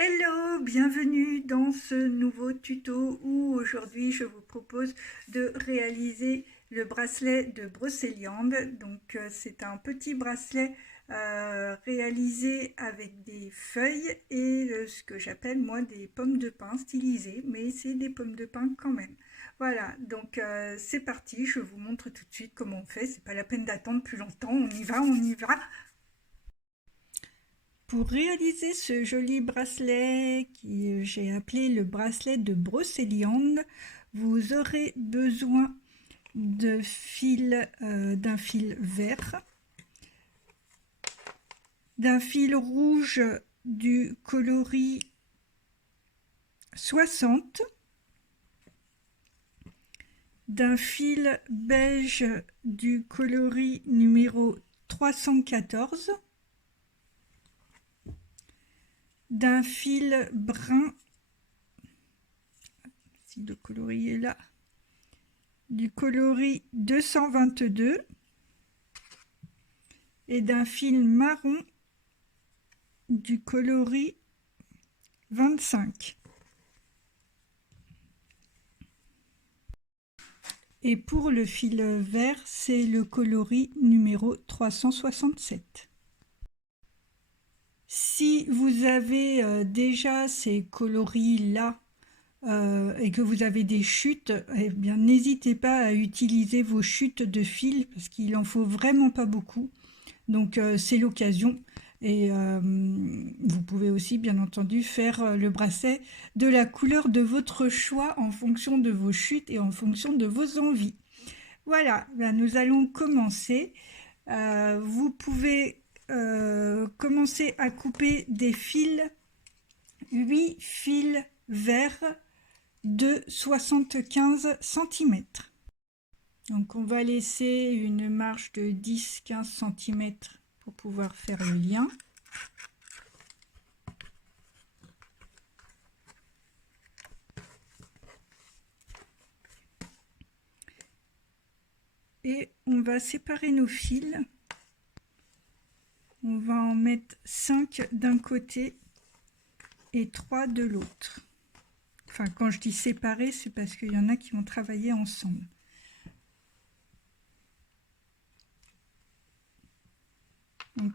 Hello, bienvenue dans ce nouveau tuto où aujourd'hui je vous propose de réaliser le bracelet de brocéliande. Donc c'est un petit bracelet réalisé avec des feuilles et ce que j'appelle moi des pommes de pin stylisées, mais c'est des pommes de pin quand même. Voilà, donc c'est parti, je vous montre tout de suite comment on fait, c'est pas la peine d'attendre plus longtemps, on y va, on y va. Pour réaliser ce joli bracelet que j'ai appelé le bracelet de brocéliande, vous aurez besoin d'un fil vert, d'un fil rouge du coloris 60, d'un fil beige du coloris numéro 314, d'un fil brun, si le coloris est là, du coloris 222 et d'un fil marron du coloris 25. Et pour le fil vert, c'est le coloris numéro 367. Si vous avez déjà ces coloris-là et que vous avez des chutes, eh bien n'hésitez pas à utiliser vos chutes de fil parce qu'il en faut vraiment pas beaucoup. Donc c'est l'occasion. Et vous pouvez aussi bien entendu faire le bracelet de la couleur de votre choix en fonction de vos chutes et en fonction de vos envies. Voilà, ben nous allons commencer. Vous pouvez commencer à couper des fils, 8 fils verts de 75 cm. Donc on va laisser une marge de 10-15 cm pour pouvoir faire le lien. Et on va séparer nos fils. On va en mettre 5 d'un côté et 3 de l'autre. Enfin, quand je dis séparer, c'est parce qu'il y en a qui vont travailler ensemble. Donc,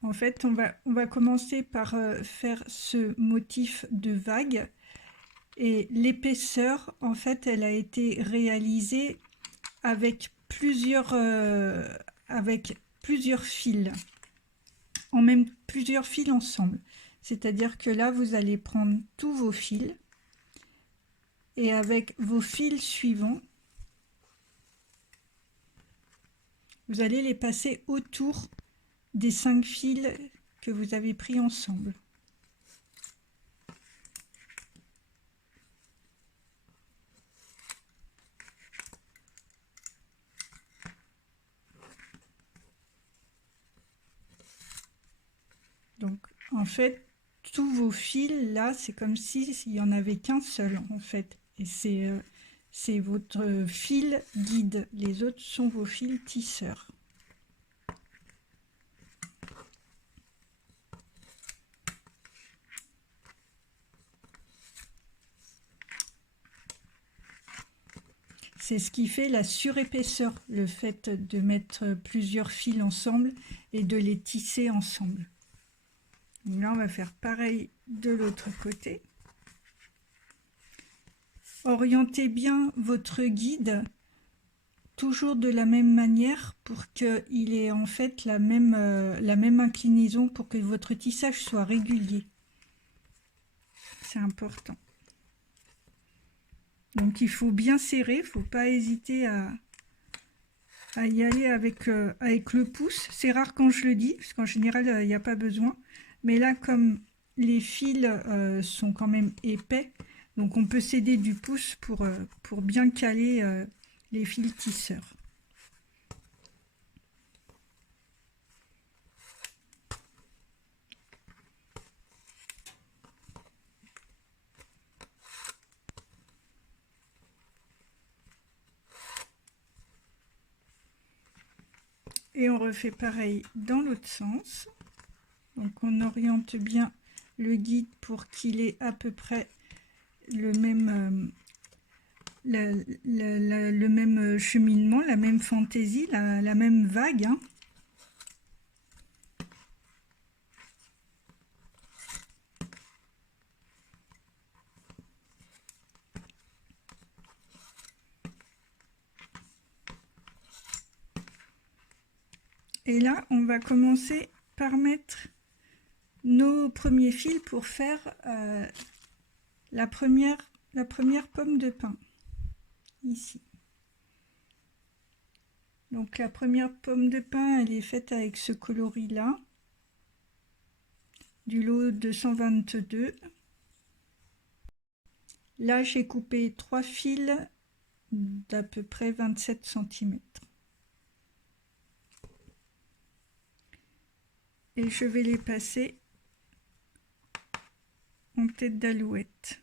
en fait, on va commencer par faire ce motif de vague. Et l'épaisseur, en fait, elle a été réalisée avec plusieurs fils, plusieurs fils ensemble. C'est-à-dire que là, vous allez prendre tous vos fils et avec vos fils suivants, vous allez les passer autour des 5 fils que vous avez pris ensemble. Donc, en fait, tous vos fils, là, c'est comme s'il n'y en avait qu'un seul, en fait. Et c'est votre fil guide. Les autres sont vos fils tisseurs. C'est ce qui fait la surépaisseur, le fait de mettre plusieurs fils ensemble et de les tisser ensemble. Donc là, on va faire pareil de l'autre côté. Orientez bien votre guide toujours de la même manière pour qu'il ait en fait la même inclinaison pour que votre tissage soit régulier. C'est important. Donc il faut bien serrer, il ne faut pas hésiter à y aller avec le pouce. C'est rare quand je le dis, parce qu'en général, il n'y a pas besoin. Mais là, comme les fils sont quand même épais, donc on peut s'aider du pouce pour bien caler les fils tisseurs. Et on refait pareil dans l'autre sens. Donc on oriente bien le guide pour qu'il ait à peu près le même, le même cheminement, la même fantaisie, la même vague, hein. Et là, on va commencer par mettre nos premiers fils pour faire la première pomme de pin, ici. Donc la première pomme de pin, elle est faite avec ce coloris-là, du lot 222. Là, j'ai coupé 3 fils d'à peu près 27 cm. Et je vais les passer en tête d'alouette.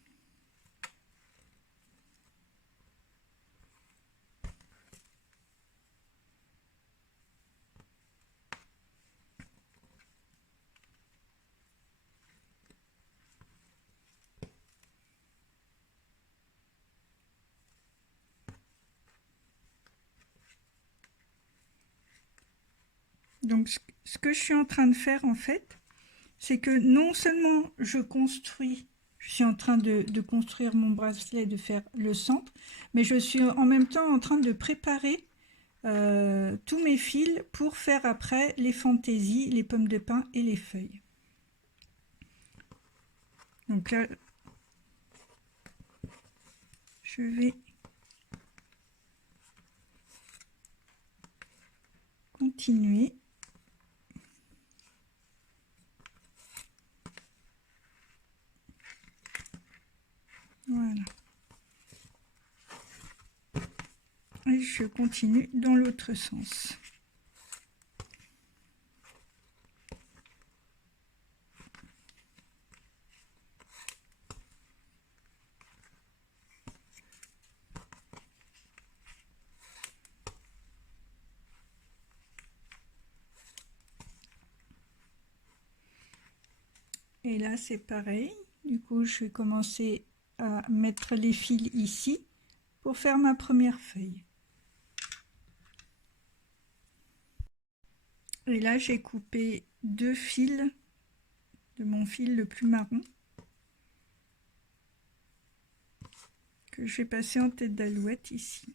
Donc ce que je suis en train de faire en fait, c'est que non seulement je suis en train de construire mon bracelet, de faire le centre, mais je suis en même temps en train de préparer tous mes fils pour faire après les fantaisies, les pommes de pin et les feuilles. Donc là, je vais continuer. Voilà. Et je continue dans l'autre sens. Et là, c'est pareil. Du coup, je vais commencer à mettre les fils ici pour faire ma première feuille. Et là, j'ai coupé 2 fils de mon fil le plus marron que je vais passer en tête d'alouette ici.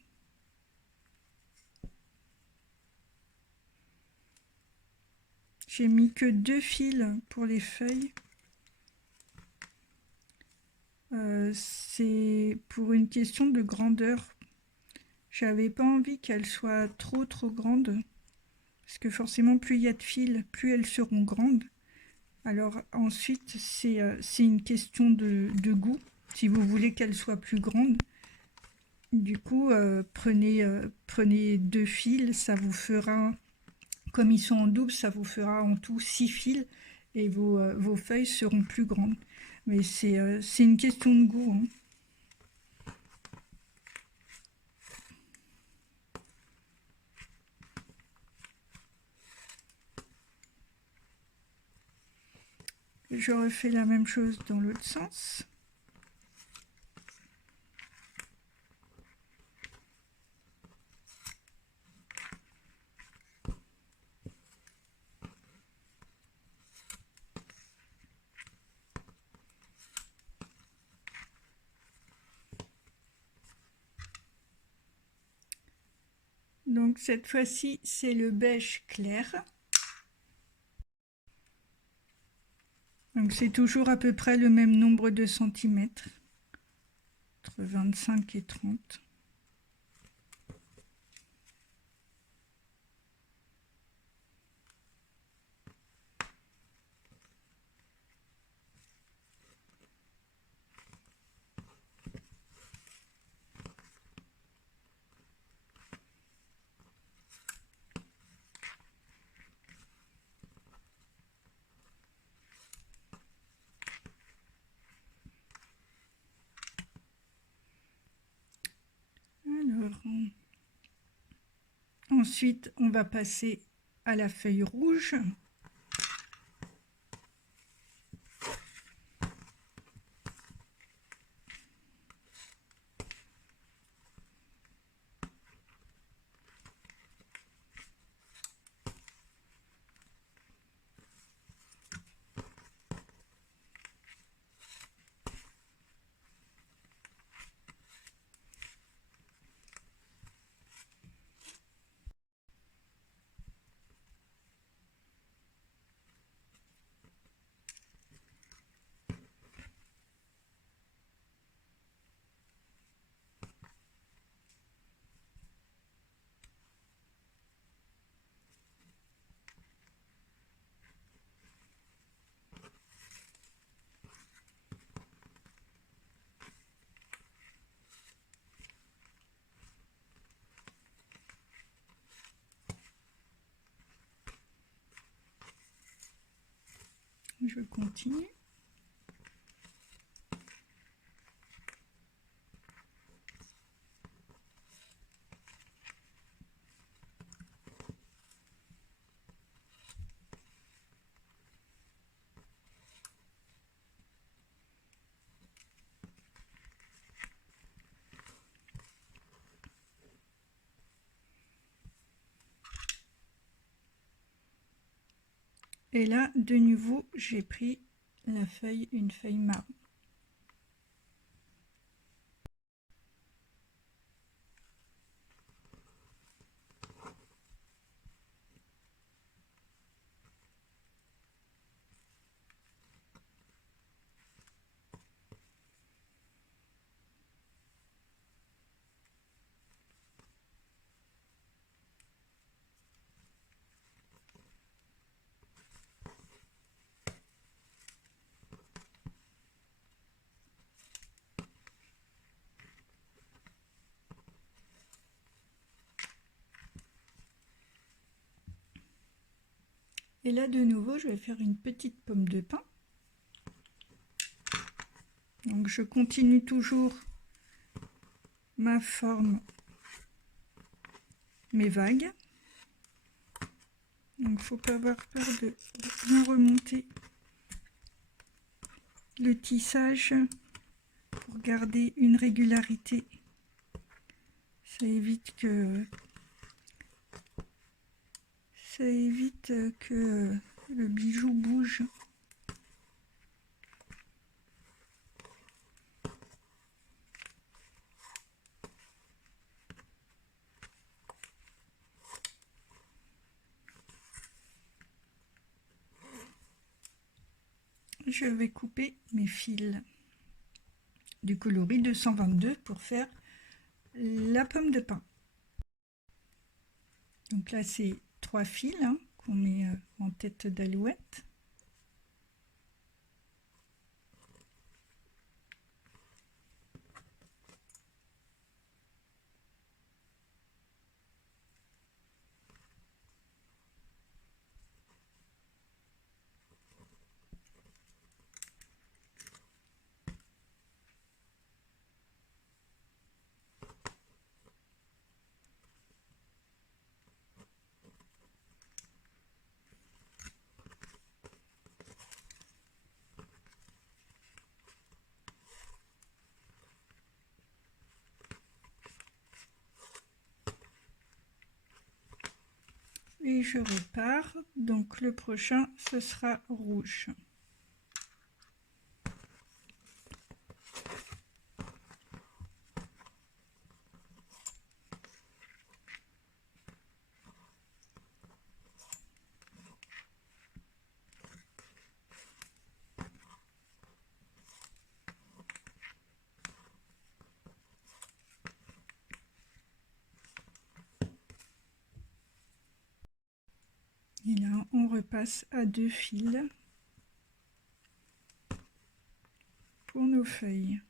J'ai mis que 2 fils pour les feuilles. C'est pour une question de grandeur. J'avais pas envie qu'elles soient trop grandes, parce que forcément plus il y a de fils, plus elles seront grandes. Alors ensuite c'est une question de goût. Si vous voulez qu'elles soient plus grandes, du coup prenez 2 fils, ça vous fera, comme ils sont en double, ça vous fera en tout 6 fils et vos feuilles seront plus grandes. Mais c'est une question de goût, hein. Je refais la même chose dans l'autre sens. Donc cette fois-ci, c'est le beige clair. Donc c'est toujours à peu près le même nombre de centimètres, entre 25 et 30. Alors, ensuite, on va passer à la feuille rouge. Je continue. Et là, de nouveau, j'ai pris la feuille, une feuille marron. Et là, de nouveau, je vais faire une petite pomme de pin. Donc, je continue toujours ma forme, mes vagues. Donc, il ne faut pas avoir peur de bien remonter le tissage pour garder une régularité. Ça évite que le bijou bouge. Je vais couper mes fils du coloris 222 pour faire la pomme de pin. Donc là, c'est 3 fils qu'on met en tête d'alouette. Et je repars. Donc le prochain, ce sera rouge. Et là, on repasse à 2 fils pour nos feuilles.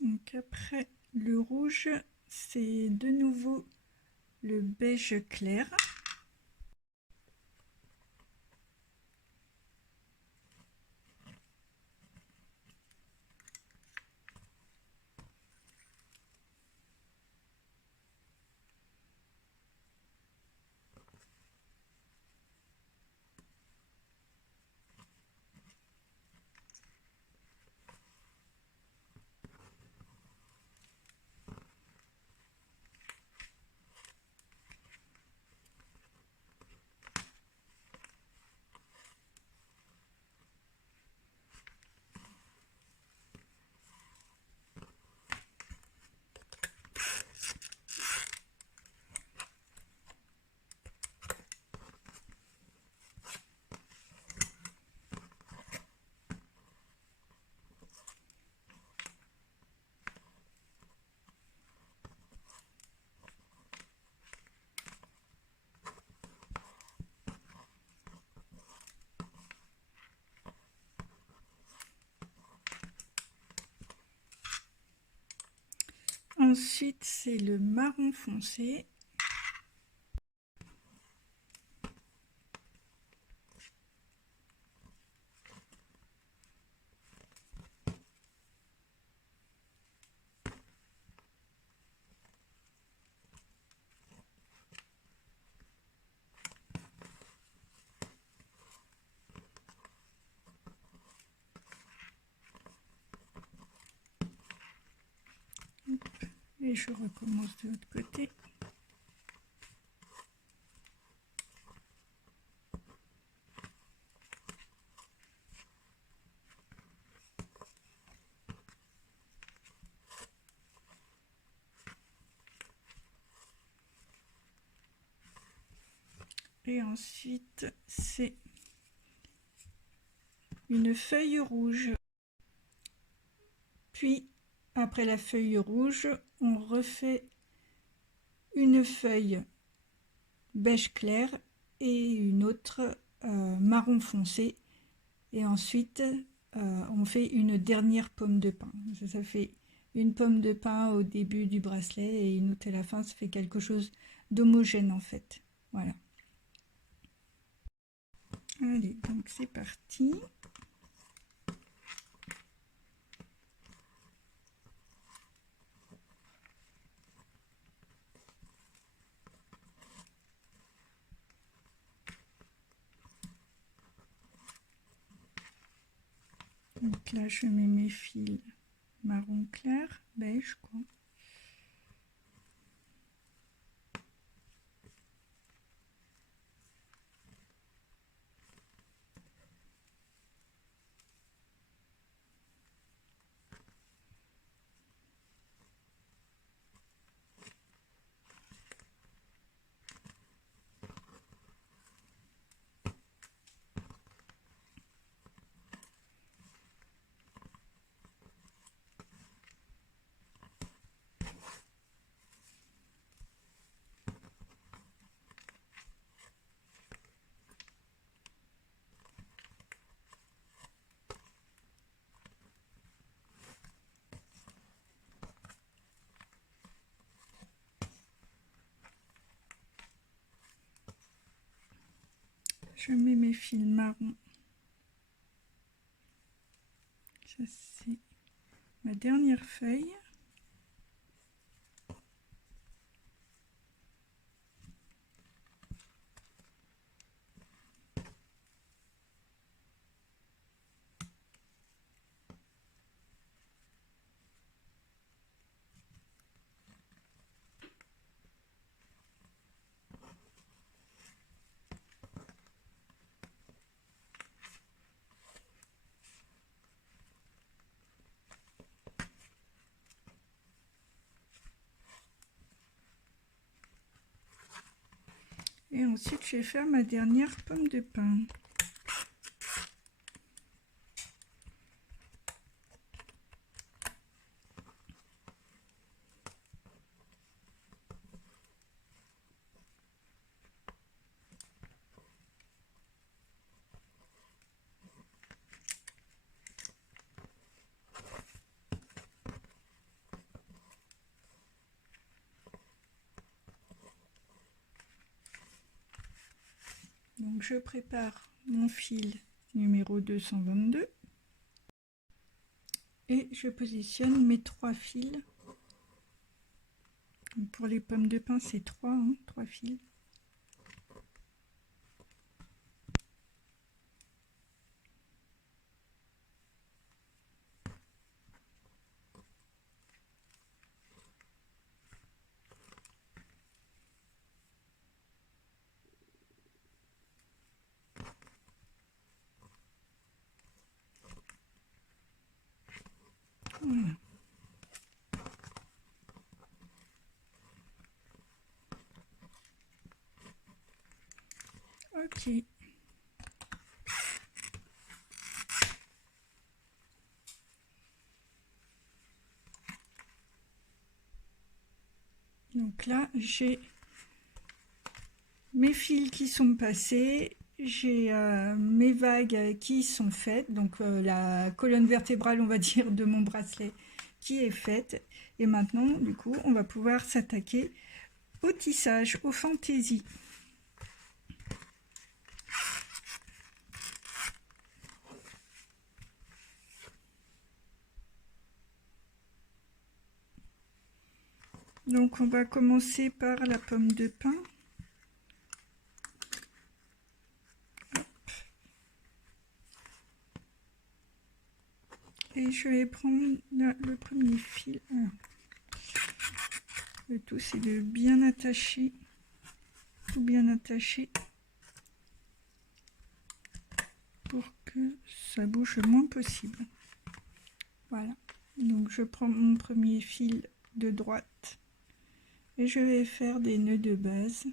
Donc après le rouge, c'est de nouveau le beige clair. ensuite, c'est le marron foncé. Et je recommence de l'autre côté. Et ensuite, c'est une feuille rouge. Puis, après la feuille rouge, on refait une feuille beige clair et une autre marron foncé. Et ensuite, on fait une dernière pomme de pin. Ça fait une pomme de pin au début du bracelet et une autre à la fin. Ça fait quelque chose d'homogène en fait. Voilà. Allez, donc c'est parti. Donc là, je mets mes fils marron clair, beige quoi. Je mets mes fils marron. Ça c'est ma dernière feuille. Et ensuite, je vais faire ma dernière pomme de pin. Donc je prépare mon fil numéro 222 et je positionne mes 3 fils. Pour les pommes de pin, c'est 3, 3 fils. Voilà. Ok. Donc là, j'ai mes fils qui sont passés, j'ai mes vagues qui sont faites, donc la colonne vertébrale, on va dire, de mon bracelet qui est faite. Et maintenant, du coup, on va pouvoir s'attaquer au tissage, aux fantaisies. Donc on va commencer par la pomme de pin. Et je vais prendre le premier fil. Alors, le tout c'est de bien attacher, tout bien attacher pour que ça bouge le moins possible. Voilà, donc je prends mon premier fil de droite et je vais faire des nœuds de base.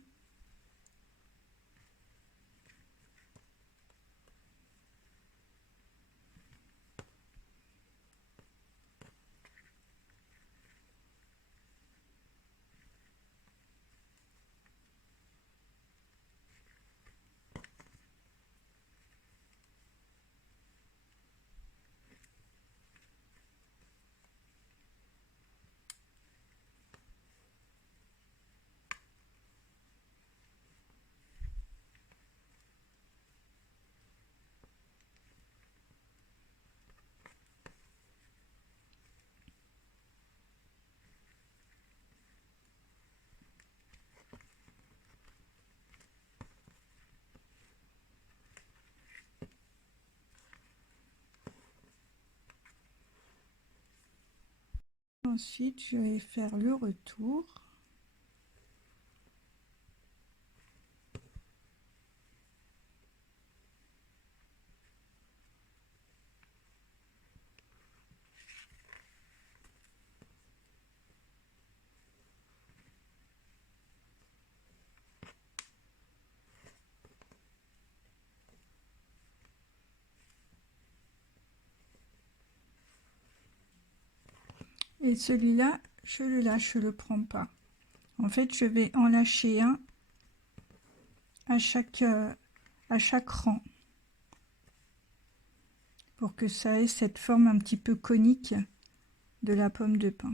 Ensuite, je vais faire le retour. Et celui-là, je le lâche, je le prends pas. En fait, je vais en lâcher un à chaque rang pour que ça ait cette forme un petit peu conique de la pomme de pin.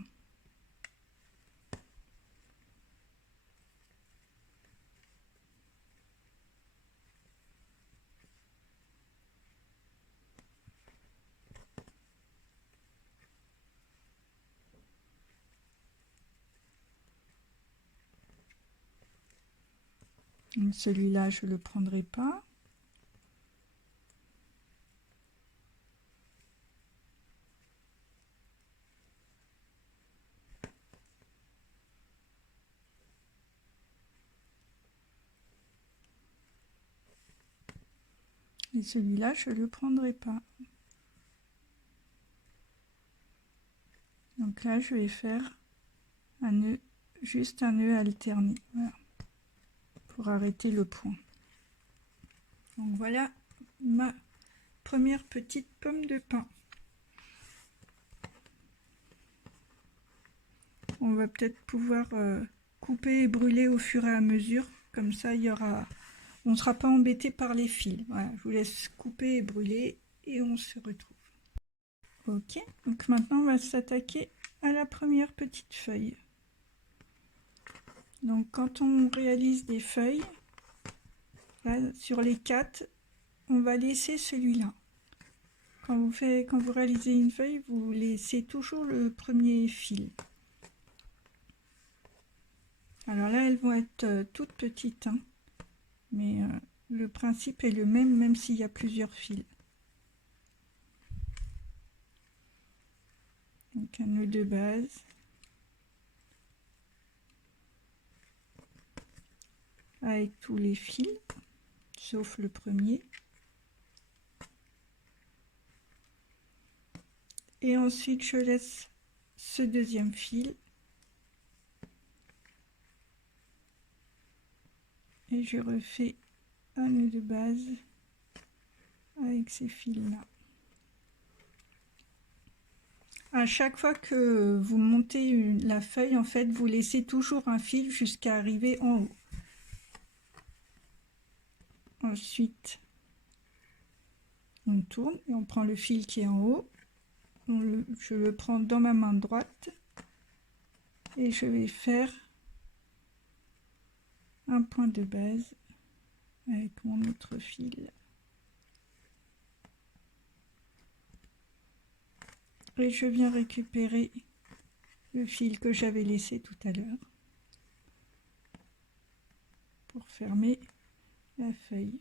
Celui-là, je ne le prendrai pas. Et celui-là, je ne le prendrai pas. Donc là, je vais faire un nœud, juste un nœud alterné, voilà, pour arrêter le point. Donc voilà ma première petite pomme de pin. On va peut-être pouvoir couper et brûler au fur et à mesure, comme ça on ne sera pas embêté par les fils. Voilà, je vous laisse couper et brûler et on se retrouve. Ok, donc maintenant on va s'attaquer à la première petite feuille. Donc quand on réalise des feuilles, là, sur les 4, on va laisser celui-là. Quand vous réalisez une feuille, vous laissez toujours le premier fil. Alors là, elles vont être toutes petites, hein, mais le principe est le même, même s'il y a plusieurs fils. Donc un nœud de base. Avec tous les fils, sauf le premier. Et ensuite, je laisse ce deuxième fil. Et je refais un nœud de base avec ces fils-là. À chaque fois que vous montez la feuille, en fait, vous laissez toujours un fil jusqu'à arriver en haut. Ensuite, on tourne et on prend le fil qui est en haut. je le prends dans ma main droite et je vais faire un point de base avec mon autre fil. Et je viens récupérer le fil que j'avais laissé tout à l'heure pour fermer la feuille.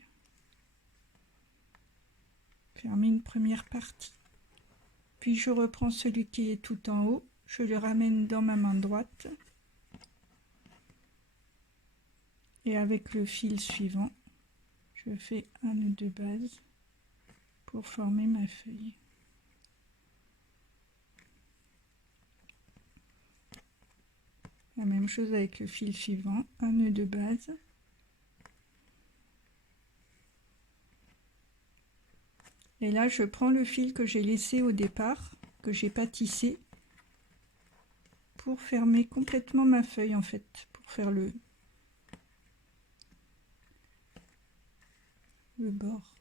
Fermer une première partie. Puis je reprends celui qui est tout en haut, je le ramène dans ma main droite. Et avec le fil suivant, je fais un nœud de base pour former ma feuille. La même chose avec le fil suivant, un nœud de base. Et là, je prends le fil que j'ai laissé au départ, que j'ai pas tissé, pour fermer complètement ma feuille en fait, pour faire le bord.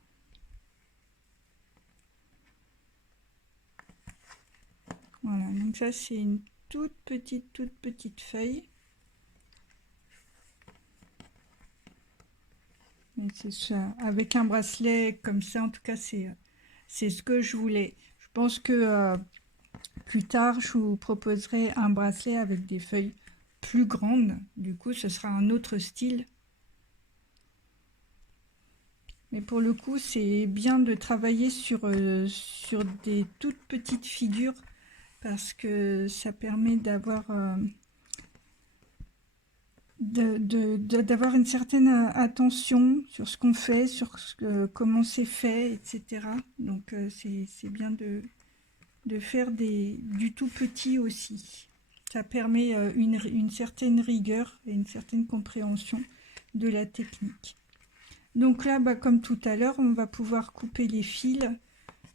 Voilà, donc ça c'est une toute petite feuille. C'est ça, avec un bracelet comme ça, en tout cas c'est ce que je voulais. Je pense que plus tard je vous proposerai un bracelet avec des feuilles plus grandes, du coup ce sera un autre style. Mais pour le coup c'est bien de travailler sur des toutes petites figures parce que ça permet d'avoir d'avoir une certaine attention sur ce qu'on fait, sur comment c'est fait, etc. Donc c'est bien de faire du tout petit aussi. Ça permet une certaine rigueur et une certaine compréhension de la technique. Donc là, comme tout à l'heure, on va pouvoir couper les fils.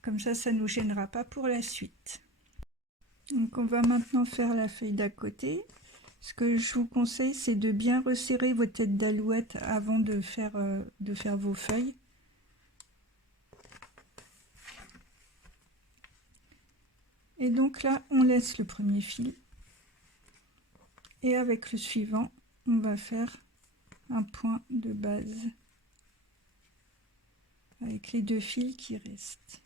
Comme ça ne nous gênera pas pour la suite. Donc on va maintenant faire la feuille d'à côté. Ce que je vous conseille, c'est de bien resserrer vos têtes d'alouette avant de faire vos feuilles. Et donc là, on laisse le premier fil. Et avec le suivant, on va faire un point de base avec les deux fils qui restent.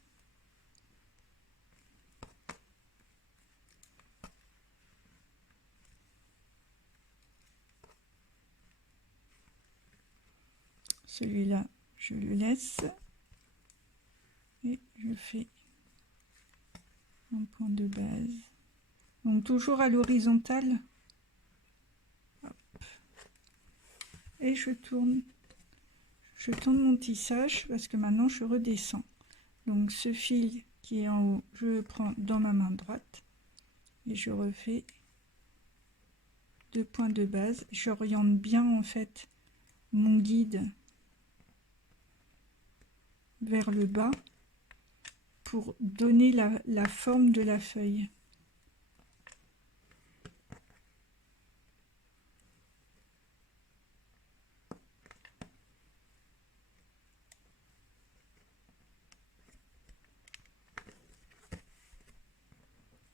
Celui-là, je le laisse et je fais un point de base. Donc toujours à l'horizontale. Et je tourne mon tissage parce que maintenant je redescends. Donc ce fil qui est en haut, je le prends dans ma main droite et je refais deux points de base. J'oriente bien en fait mon guide vers le bas pour donner la forme de la feuille.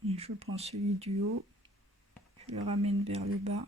Et je prends celui du haut, je le ramène vers le bas.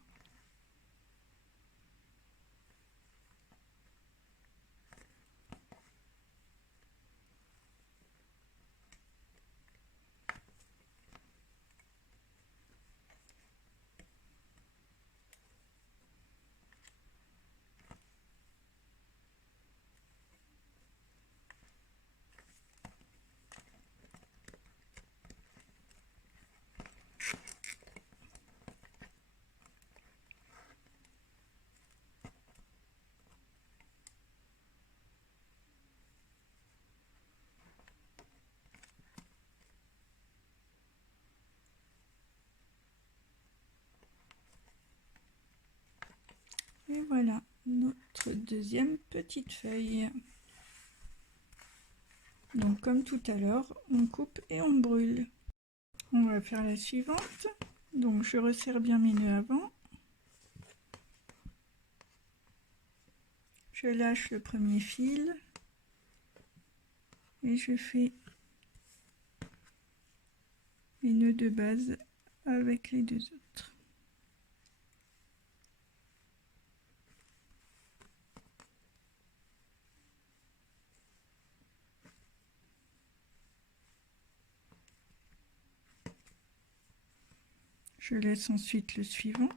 Et voilà notre deuxième petite feuille. Donc comme tout à l'heure, on coupe et on brûle. On va faire la suivante. Donc je resserre bien mes nœuds avant. Je lâche le premier fil. Et je fais les nœuds de base avec les deux autres. Je laisse ensuite le suivant.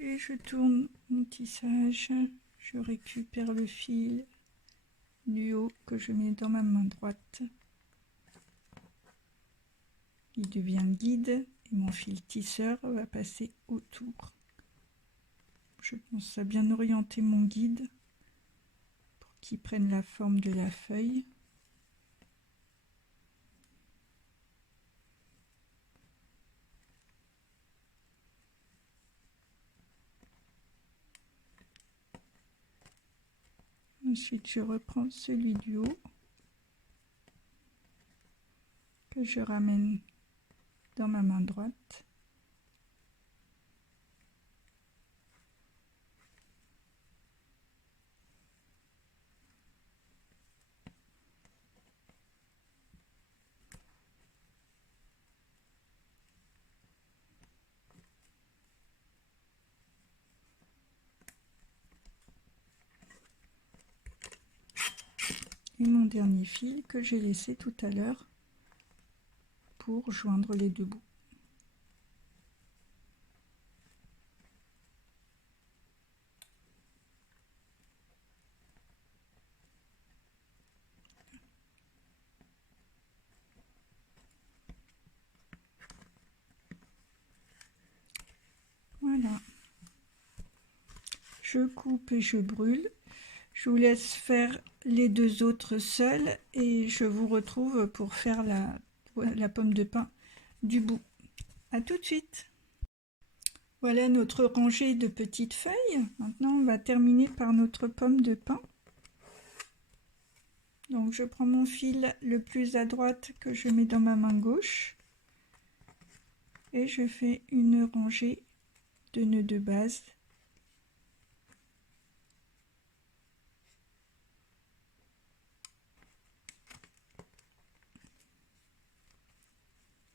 Et je tourne mon tissage, je récupère le fil du haut que je mets dans ma main droite. Il devient guide et mon fil tisseur va passer autour. Je pense à bien orienter mon guide pour qu'il prenne la forme de la feuille. Ensuite, je reprends celui du haut que je ramène dans ma main droite. Et mon dernier fil que j'ai laissé tout à l'heure pour joindre les deux bouts. Voilà. Je coupe et je brûle. Je vous laisse faire les deux autres seuls et je vous retrouve pour faire la pomme de pin du bout. À tout de suite. Voilà notre rangée de petites feuilles. Maintenant, on va terminer par notre pomme de pin. Donc, je prends mon fil le plus à droite que je mets dans ma main gauche et je fais une rangée de nœuds de base.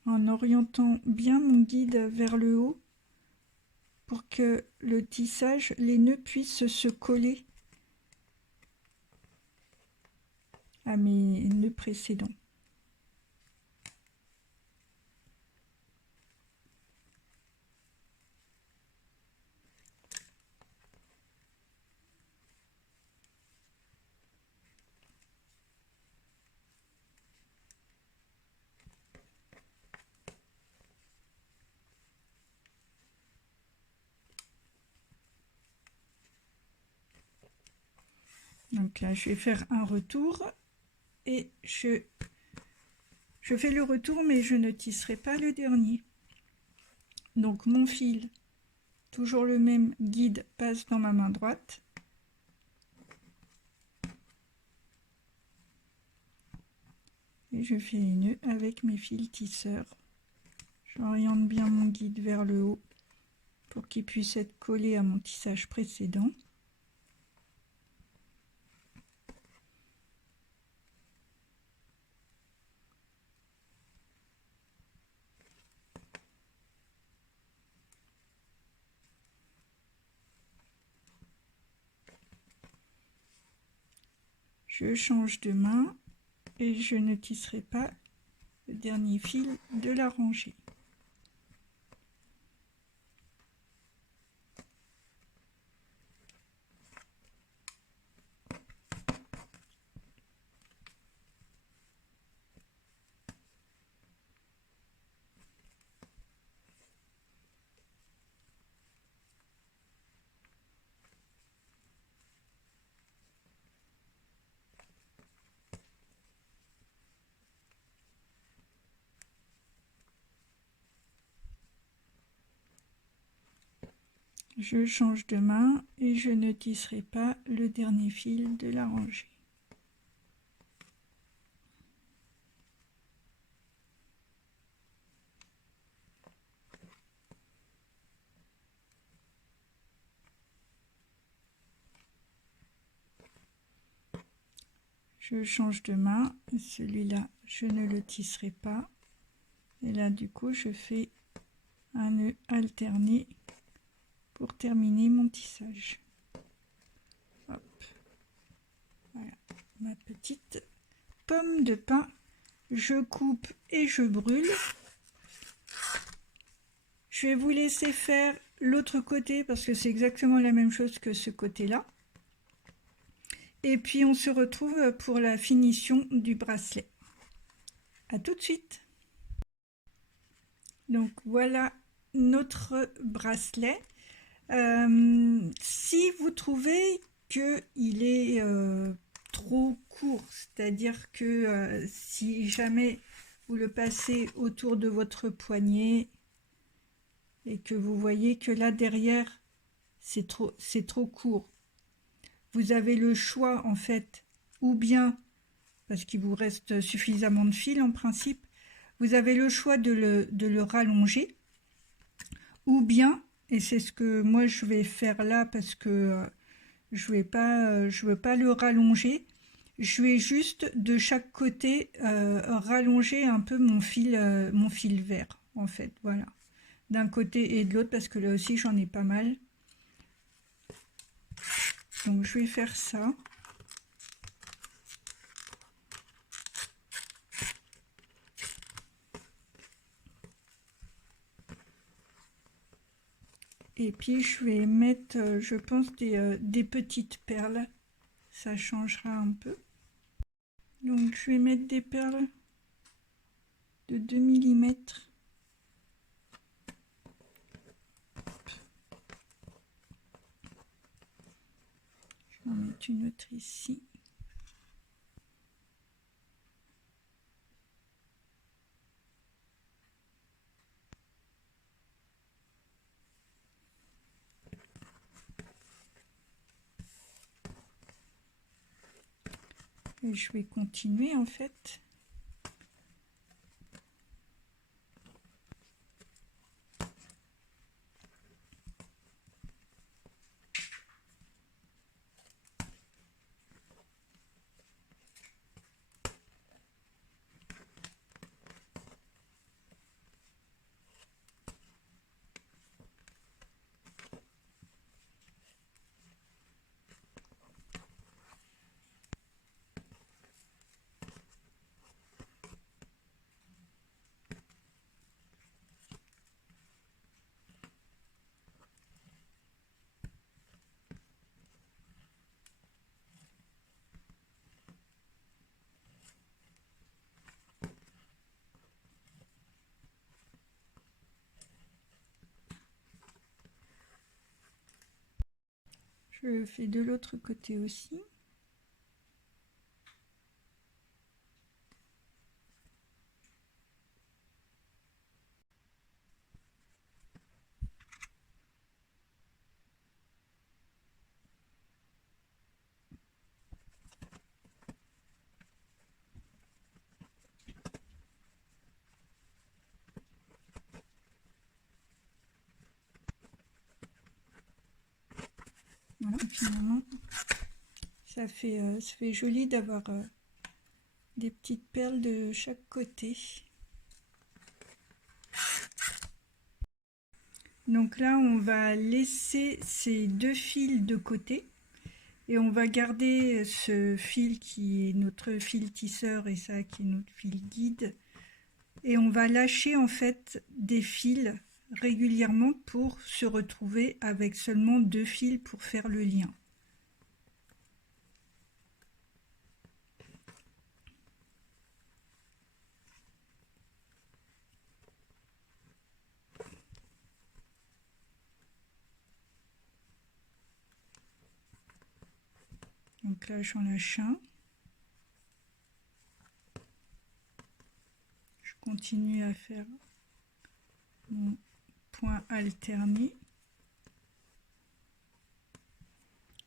En orientant bien mon guide vers le haut pour que le tissage, les nœuds puissent se coller à mes nœuds précédents. Donc là, je vais faire un retour et je fais le retour, mais je ne tisserai pas le dernier. Donc mon fil, toujours le même guide, passe dans ma main droite. Et je fais les nœuds avec mes fils tisseurs. J'oriente bien mon guide vers le haut pour qu'il puisse être collé à mon tissage précédent. Je change de main et je ne tisserai pas le dernier fil de la rangée. Je change de main et je ne tisserai pas le dernier fil de la rangée. Je change de main. Celui-là, je ne le tisserai pas. Et là, du coup, je fais un nœud alterné pour terminer mon tissage. Hop. Voilà, ma petite pomme de pin. Je coupe et je brûle. Je vais vous laisser faire l'autre côté parce que c'est exactement la même chose que ce côté-là. Et puis on se retrouve pour la finition du bracelet. À tout de suite. Donc voilà notre bracelet. Si vous trouvez qu'il est trop court, c'est-à-dire que si jamais vous le passez autour de votre poignet et que vous voyez que là derrière c'est trop court, vous avez le choix en fait, ou bien, parce qu'il vous reste suffisamment de fil en principe, vous avez le choix de le rallonger, ou bien, et c'est ce que moi je vais faire là parce que je veux pas le rallonger, je vais juste de chaque côté rallonger un peu mon fil vert en fait, voilà, d'un côté et de l'autre parce que là aussi j'en ai pas mal. Donc je vais faire ça. Et puis je vais mettre, je pense, des petites perles. Ça changera un peu. Donc je vais mettre des perles de 2 mm. Je vais en mettre une autre ici. Et je vais continuer en fait. Je le fais de l'autre côté aussi. Voilà, finalement, ça fait joli d'avoir des petites perles de chaque côté. Donc là, on va laisser ces deux fils de côté et on va garder ce fil qui est notre fil tisseur et ça qui est notre fil guide. Et on va lâcher en fait des fils régulièrement pour se retrouver avec seulement deux fils pour faire le lien. Donc là, j'en lâche un. Je continue à faire mon point alterné.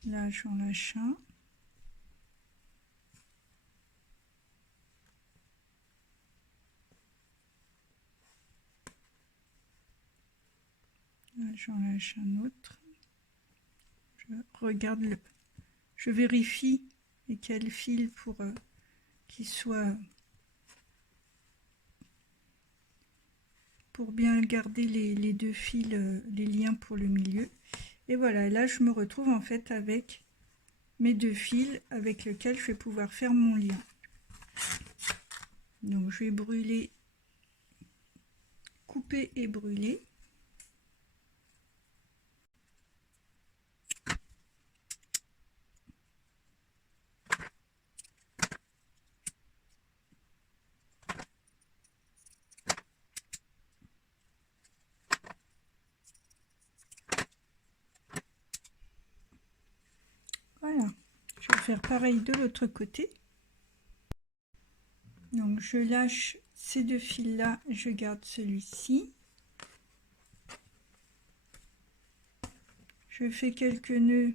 Là, j'en lâche un. Là, j'en lâche un autre. Je regarde je vérifie quel fil pour qu'il soit, pour bien garder les deux fils, les liens pour le milieu. Et voilà, là je me retrouve en fait avec mes deux fils avec lesquels je vais pouvoir faire mon lien. Donc je vais brûler, couper et brûler. Voilà, je vais faire pareil de l'autre côté. Donc je lâche ces deux fils là, je garde celui-ci. Je fais quelques nœuds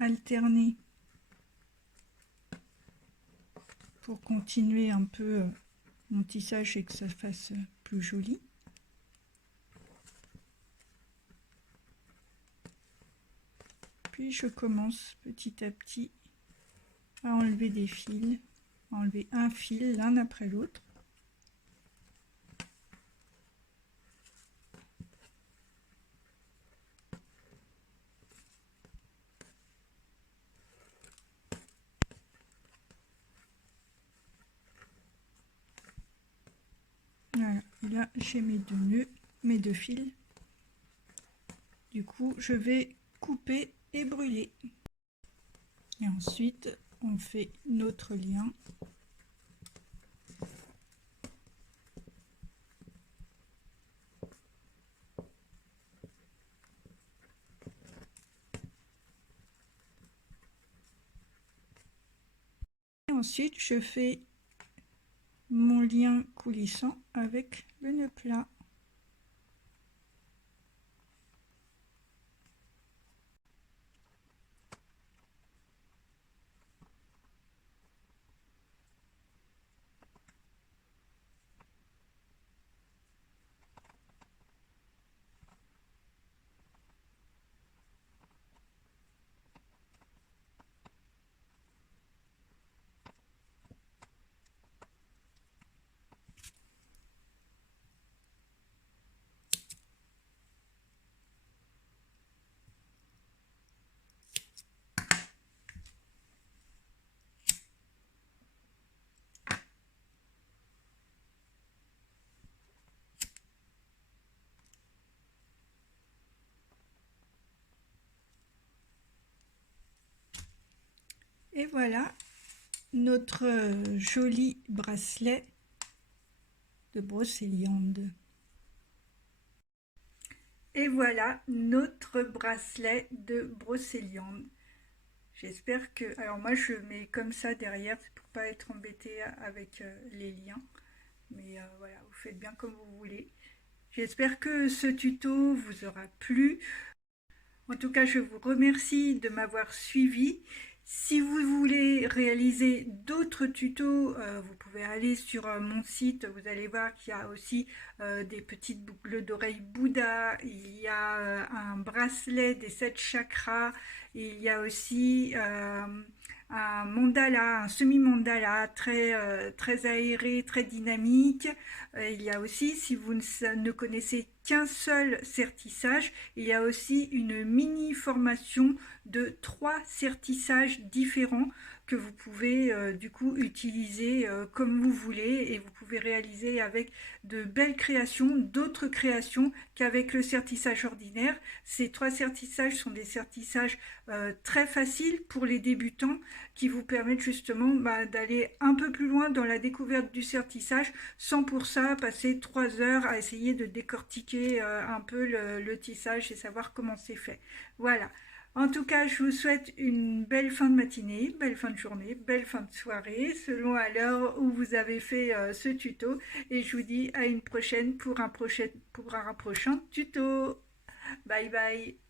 alternés pour continuer un peu mon tissage et que ça fasse plus joli. Puis je commence petit à petit à enlever des fils, enlever un fil l'un après l'autre. Voilà, et là j'ai mes deux nœuds, mes deux fils. Du coup, je vais couper et brûler. Et ensuite, on fait notre lien. Et ensuite, je fais mon lien coulissant avec le nœud plat. Et voilà notre joli bracelet de brocéliande. Et voilà notre bracelet de brocéliande. J'espère que... Alors moi je mets comme ça derrière, c'est pour pas être embêté avec les liens. Mais voilà, vous faites bien comme vous voulez. J'espère que ce tuto vous aura plu. En tout cas, je vous remercie de m'avoir suivi. Si vous voulez réaliser d'autres tutos, vous pouvez aller sur mon site. Vous allez voir qu'il y a aussi des petites boucles d'oreilles Bouddha. Il y a un bracelet des 7 chakras. Il y a aussi un mandala, un semi-mandala très aéré, très dynamique. Il y a aussi, si vous ne connaissez qu'un seul sertissage, il y a aussi une mini formation de 3 sertissages différents que vous pouvez du coup utiliser comme vous voulez, et vous pouvez réaliser avec de belles créations, d'autres créations qu'avec le sertissage ordinaire. Ces 3 sertissages sont des sertissages très faciles pour les débutants qui vous permettent justement d'aller un peu plus loin dans la découverte du sertissage sans pour ça passer 3 heures à essayer de décortiquer un peu le tissage et savoir comment c'est fait. Voilà. En tout cas, je vous souhaite une belle fin de matinée, belle fin de journée, belle fin de soirée, selon à l'heure où vous avez fait ce tuto. Et je vous dis à une prochaine pour un prochain tuto. Bye bye.